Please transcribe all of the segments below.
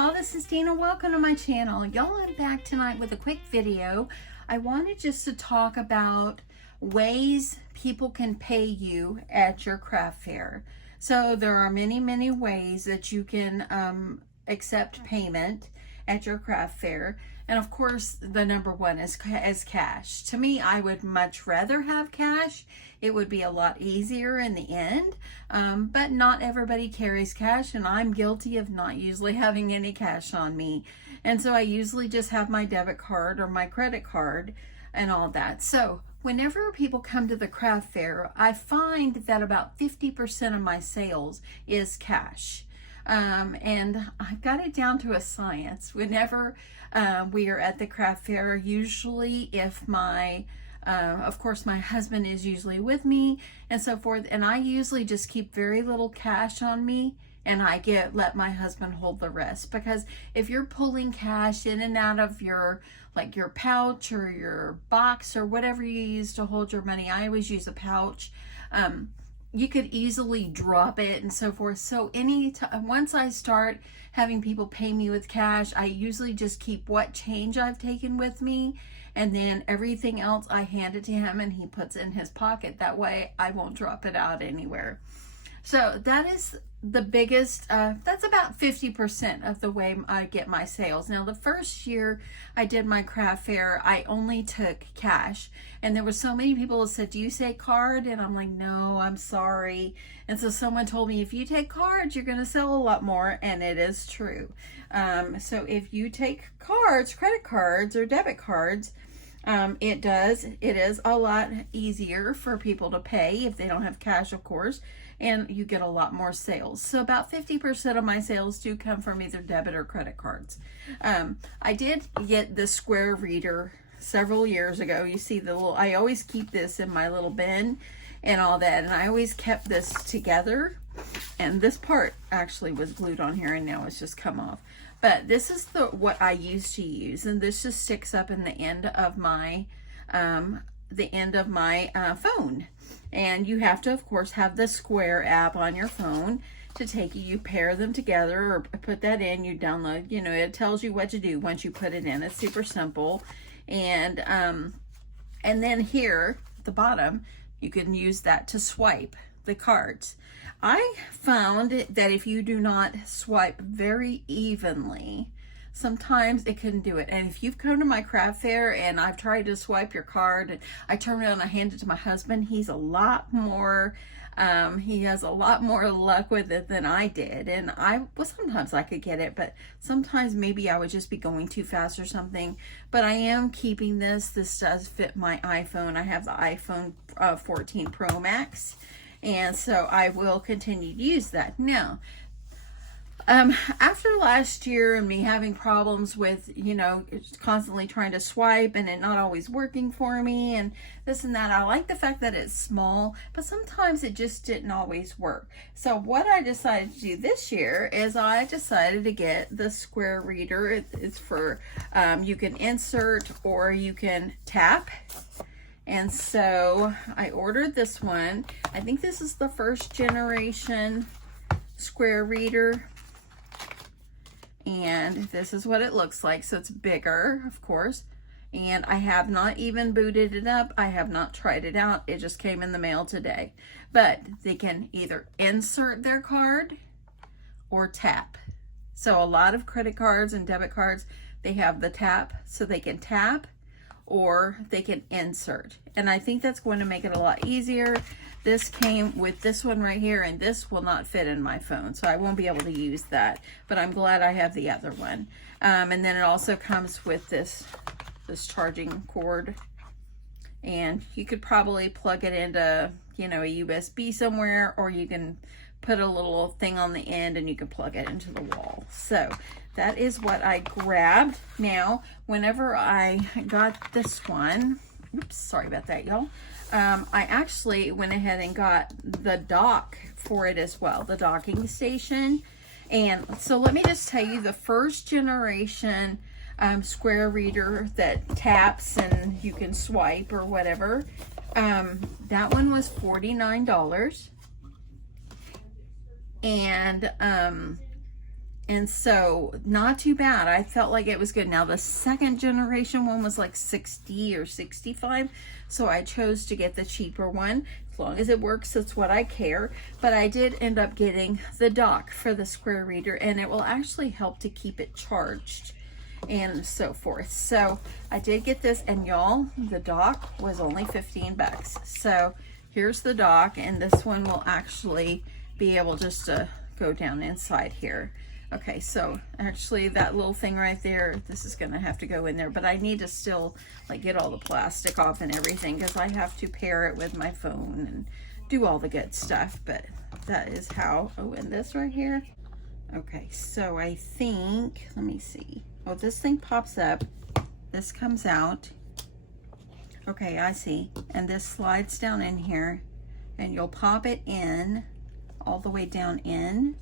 y'all, this is Dina. Welcome to my channel. Y'all, I'm back tonight with a quick video. I wanted just to talk about ways people can pay you at your craft fair. So there are many ways that you can accept payment at your craft fair. And of course, the number one is cash. To me, I would much rather have cash. It would be a lot easier in the end, but not everybody carries cash, and I'm guilty of not usually having any cash on me. And so I usually just have my debit card or my credit card and all that. So whenever people come to the craft fair, I find that about 50% of my sales is cash. And I've got it down to a science. Whenever we are at the craft fair, usually if of course my husband is usually with me and so forth, and I usually just keep very little cash on me, and I let my husband hold the rest. Because if you're pulling cash in and out of your pouch or your box or whatever you use to hold your money, I always use a pouch. You could easily drop it and so forth. So once I start having people pay me with cash, I usually just keep what change I've taken with me, and then everything else I hand it to him and he puts it in his pocket. That way I won't drop it out anywhere. So that is the biggest, that's about 50% of the way I get my sales. Now, the first year I did my craft fair, I only took cash. And there were so many people that said, "Do you take card?" And I'm like, "No, I'm sorry." And so someone told me, if you take cards, you're going to sell a lot more. And it is true. So if you take cards, credit cards or debit cards, it is a lot easier for people to pay if they don't have cash, of course, and you get a lot more sales. So about 50% of my sales do come from either debit or credit cards. I did get the Square Reader several years ago. You see I always keep this in my little bin and all that, and I always kept this together, and this part actually was glued on here and now it's just come off. But this is what I used to use, and this just sticks up in the end of my phone. And you have to, of course, have the Square app on your phone to you pair them together or put that in, you download, it tells you what to do once you put it in. It's super simple. And then here at the bottom, you can use that to swipe the cards. I found that if you do not swipe very evenly, sometimes it couldn't do it. And if you've come to my craft fair and I've tried to swipe your card and I turn around and I hand it to my husband, he has a lot more luck with it than I did. And sometimes I could get it, but sometimes maybe I would just be going too fast or something. But I am keeping this. This does fit my iPhone. I have the iPhone 14 Pro Max. And so I will continue to use that. Now, after last year and me having problems with, constantly trying to swipe and it not always working for me and this and that, I like the fact that it's small, but sometimes it just didn't always work. So what I decided to do this year is I decided to get the Square Reader. It's for, you can insert or you can tap. And so I ordered this one. I think this is the first generation Square Reader. And this is what it looks like. So it's bigger, of course. And I have not even booted it up. I have not tried it out. It just came in the mail today. But they can either insert their card or tap. So a lot of credit cards and debit cards, they have the tap, so they can tap or they can insert. And I think that's going to make it a lot easier. This came with this one right here, and this will not fit in my phone, so I won't be able to use that, but I'm glad I have the other one. And then it also comes with this charging cord, and you could probably plug it into, a USB somewhere, or you can put a little thing on the end and you can plug it into the wall. So that is what I grabbed. Now, whenever I got this one, oops, sorry about that, y'all. I actually went ahead and got the dock for it as well, the docking station. And so let me just tell you, the first generation Square Reader that taps and you can swipe or whatever, that one was $49. And And so not too bad. I felt like it was good. Now the second generation one was like 60 or 65. So I chose to get the cheaper one. As long as it works, that's what I care. But I did end up getting the dock for the Square Reader, and it will actually help to keep it charged and so forth. So I did get this, and y'all, the dock was only 15 bucks. So here's the dock, and this one will actually be able just to go down inside here. Okay, so actually that little thing right there, this is gonna have to go in there, but I need to still like get all the plastic off and everything because I have to pair it with my phone and do all the good stuff. But that is how, oh, and this right here. Okay, so I think, let me see. Oh, this thing pops up, this comes out. Okay, I see. And this slides down in here, and you'll pop it in all the way down in.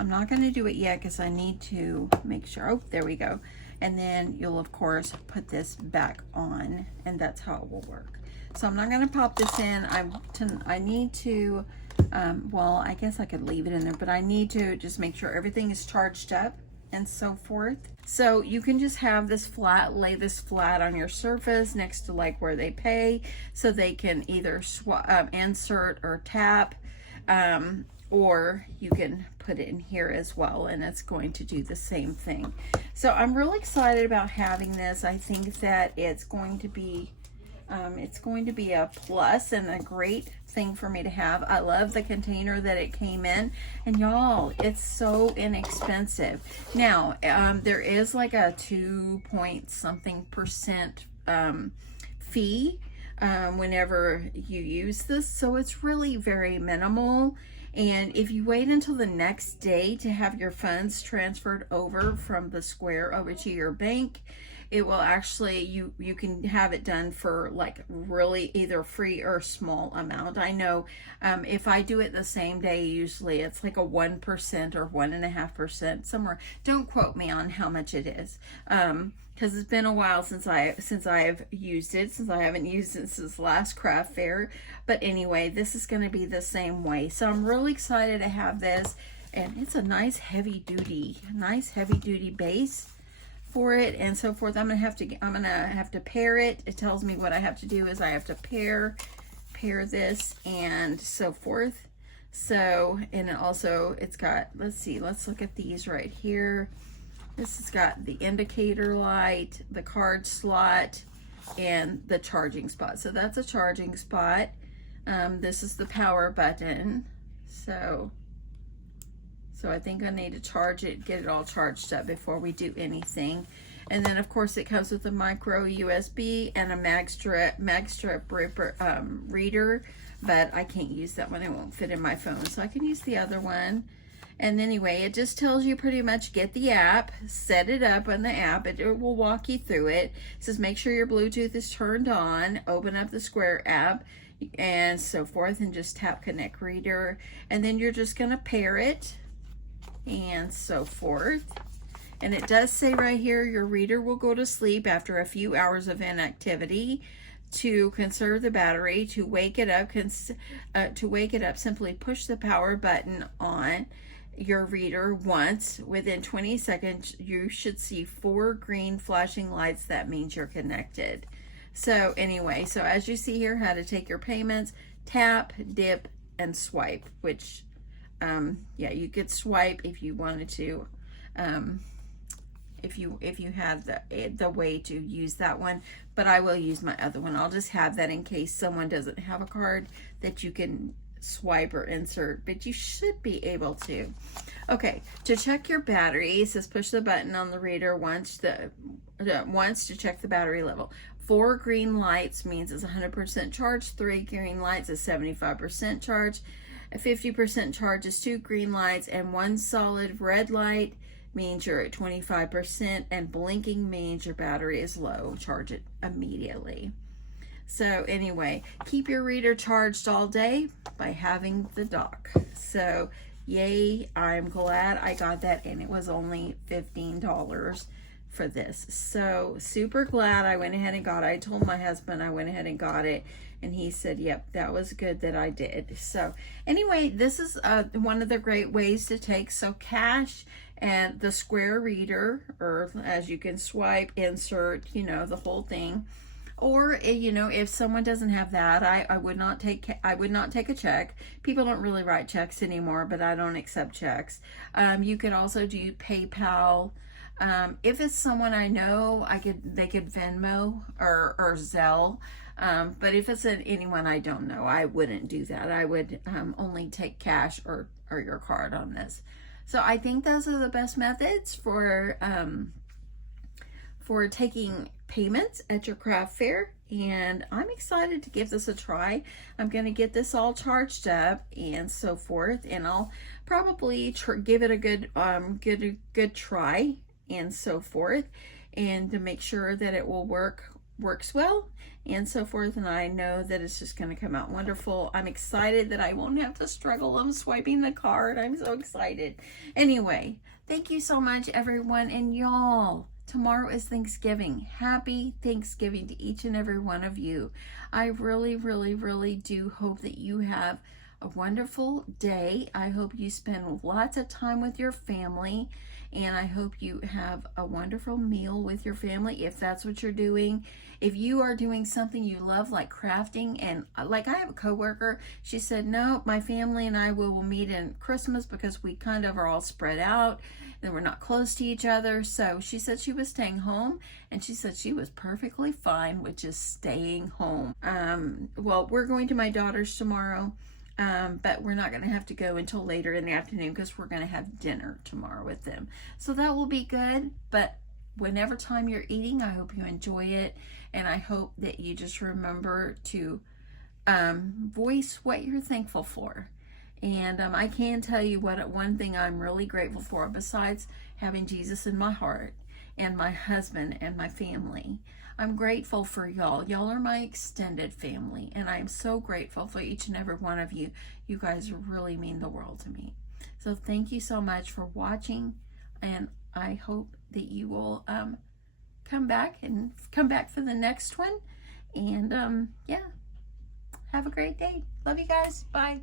I'm not going to do it yet because I need to make sure. Oh, there we go. And then you'll of course put this back on, and that's how it will work. So I'm not going to pop this in. I need to, well, I guess I could leave it in there, but I need to just make sure everything is charged up and so forth. So you can just have this flat, lay this flat on your surface next to like where they pay, so they can either insert or tap, or you can put it in here as well, and it's going to do the same thing. So I'm really excited about having this. I think that it's going to be a plus and a great thing for me to have. I love the container that it came in, and y'all, it's so inexpensive. Now there is like a 2-point-something% fee whenever you use this, so it's really very minimal. And if you wait until the next day to have your funds transferred over from the Square over to your bank, it will actually, you can have it done for like really either free or small amount. I know if I do it the same day, usually it's like a 1% or 1.5% somewhere. Don't quote me on how much it is, because it's been a while since I've used it, since I haven't used it since last craft fair. But anyway, this is going to be the same way. So I'm really excited to have this, and it's a nice heavy duty base for it and so forth. I'm gonna have to pair it. It tells me what I have to do is I have to pair this and so forth. So, and also it's got, let's look at these right here. This has got the indicator light, the card slot, and the charging spot. So that's a charging spot. This is the power button. So I think I need to charge it, get it all charged up before we do anything. And then of course it comes with a micro USB and a magstrip reader, but I can't use that one. It won't fit in my phone, so I can use the other one. And anyway, it just tells you pretty much get the app, set it up on the app. It will walk you through it. It says make sure your Bluetooth is turned on, open up the Square app, and so forth, and just tap Connect Reader. And then you're just gonna pair it and so forth. And it does say right here, your reader will go to sleep after a few hours of inactivity. To conserve the battery, to wake it up, simply push the power button on your reader once. Within 20 seconds, you should see 4 green flashing lights. That means you're connected. So anyway, so as you see here, how to take your payments, tap, dip, and swipe, which yeah, you could swipe if you wanted to, if you had the way to use that one, but I will use my other one. I'll just have that in case someone doesn't have a card that you can swipe or insert, but you should be able to. Okay, to check your battery, it says push the button on the reader once to check the battery level. 4 green lights means it's 100% charged. 3 green lights is 75% charged. A 50% charge is 2 green lights, and 1 solid red light means you're at 25%, and blinking means your battery is low. Charge it immediately. So anyway, keep your reader charged all day by having the dock. So yay, I'm glad I got that, and it was only $15 for this. So super glad I went ahead and got it. I told my husband I went ahead and got it, And he said, yep, that was good that I did. So anyway, this is one of the great ways to take. So cash and the Square Reader, or as you can swipe, insert, you know, the whole thing. Or, you know, if someone doesn't have that, I would not take a check. People don't really write checks anymore, but I don't accept checks. You could also do PayPal. If it's someone I know, they could Venmo or Zelle. But if it's anyone I don't know, I wouldn't do that. I would only take cash or your card on this. So I think those are the best methods for taking payments at your craft fair, and I'm excited to give this a try. I'm going to get this all charged up and so forth, and I'll probably give it a good try and so forth, and to make sure that it will works well and so forth. And I know that it's just going to come out wonderful. I'm excited that I won't have to struggle on swiping the card. I'm so excited. Anyway, thank you so much, everyone, and y'all. Tomorrow is Thanksgiving. Happy Thanksgiving to each and every one of you. I really, really, really do hope that you have a wonderful day. I hope you spend lots of time with your family, and I hope you have a wonderful meal with your family if that's what you're doing. If you are doing something you love, like crafting, and like I have a coworker, she said, no, my family and I will meet in Christmas because we kind of are all spread out and we're not close to each other. So she said she was staying home, and she said she was perfectly fine with just staying home. Well, we're going to my daughter's tomorrow. But we're not going to have to go until later in the afternoon because we're going to have dinner tomorrow with them. So that will be good. But whenever time you're eating, I hope you enjoy it. And I hope that you just remember to voice what you're thankful for. And I can tell you one thing I'm really grateful for, besides having Jesus in my heart and my husband and my family. I'm grateful for y'all. Y'all are my extended family, and I'm so grateful for each and every one of you. You guys really mean the world to me. So thank you so much for watching, and I hope that you will come back for the next one. And yeah, have a great day. Love you guys. Bye.